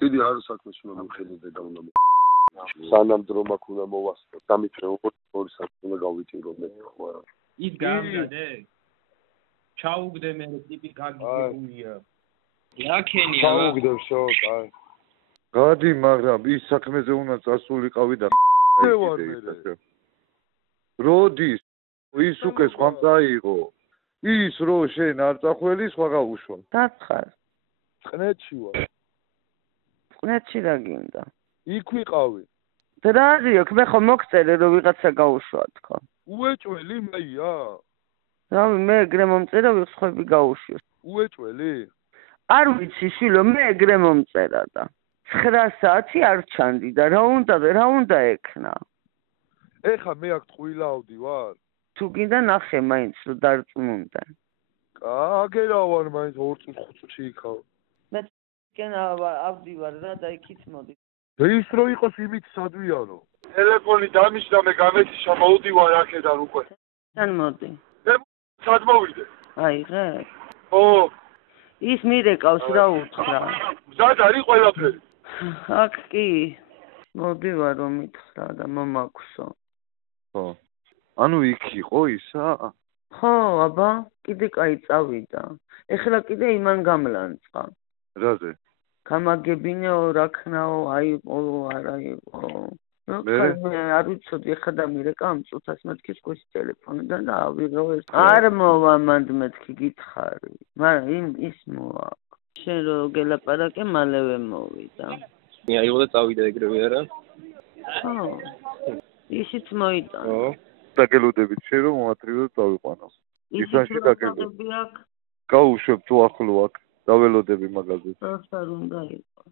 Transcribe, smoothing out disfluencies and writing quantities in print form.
დიდი არ საქმეში მომხედე და უნდა სანამ დრო მაქვს უნდა მოვასწრო დამიტრე ორი საათი უნდა გავიტირო მე ხო არა ის გამზადე ჩაუგდე მე ტიპი გაგიგებულია ლაქენია ჩაუგდე შო კაი გადი მაგრამ ის საქმეზე უნდა წასულიყავი და როდის ის უკვე სხვა წაიღო ის რო შენ არ წახველი სხვა გავუშვა დაცხარ ყნეთში ვარ ყნეთში რა გინდა იქ ვიყავი დრაზიო მე ხომ მოგწერე რომ ვიღაცა გაუშვა თქო უეჭველი მეია რავი მე ეგრე მომწერა ვიხხვები გაუშვეს უეჭველი არ ვიცი შვილო მე ეგრე მომწერა და 9 საათი არ ჩანდი და რა უნდა ექნა ეხა მე აქ ტყუილაავდი ვარ თუ გინდა ნახე მაინც რომ დარწმუნდა აგერა ვარ მაინც 2 წუთი 5 წუთი იქავ მე კენა ავდივარ რა და იქით მოდი ის რო იყოს იმით სადვიანო ტელეფონი დამიშდა მე გამეციშა მოვდივარ აქედან უკვე თან მოდი სად მოვიდე აიღე ო ის მირეკავს რა უთხრა მზად არის ყველაფერი აქ კი მოვდივარ რომ მითხრა და მომაქვსო ხო ანუ იქ იყო ისა ხო აბა კიდე კაი წავიდა ეხლა კიდე იმან გამლანწყა რაზე გამაგებინეო რაქნაო აიყო არა იყო მე არ ვიცოდი ეხლა და მირეკა ამ წუთას მეთქი სხვის ტელეფონიდან და ავიღო ეს არ მოვა მანდ მეთქი გითხარი მაგრამ ის მოვა შენ რო გელაპარაკე მალევე მოვიდა აიღო და წავიდა ეგრევე არა ხო ისიც მოიტანა ხო დაგელოდებით შენ რომ მოათრივე და წავიყვანო ისანში დაგელოდები გაუშვებ თუ ახლო აქ დაველოდები მაგაზე რა უნდა იყო